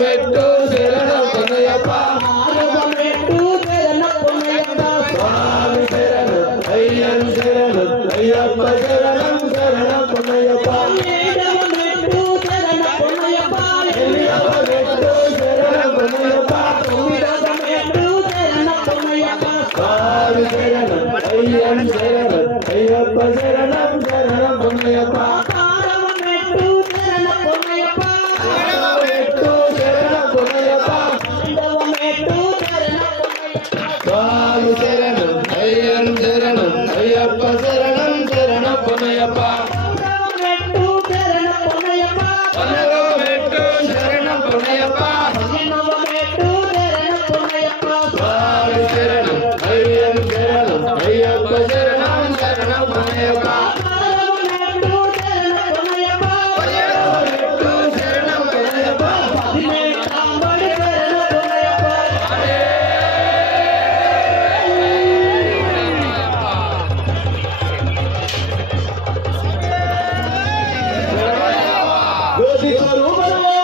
మెట్టు శరణం పొన్నయ్యప్ప స్వామి శరణం అయ్యన్ శరణం అయ్యప్ప శరణం శరణం పొన్నయ్యప్ప స్వామి శరణం అయ్యన్ శరణం అయ్యప్ప శరణం శరణం పొన్నయ్యప్ప స్వామి శరణం అయ్యన్ శరణం అయ్యప్ప శరణం శరణం పొన్నయ్యప్ప మెట్టు శరణం పొన్నయ్యప్ప స్వామి శరణం అయ్యన్ శరణం అయ్యప్ప శరణం శరణం పొన్నయ్యప్ప మెట్టు శరణం పొన్నయ్యప్ప జ్యోతి స్వరూప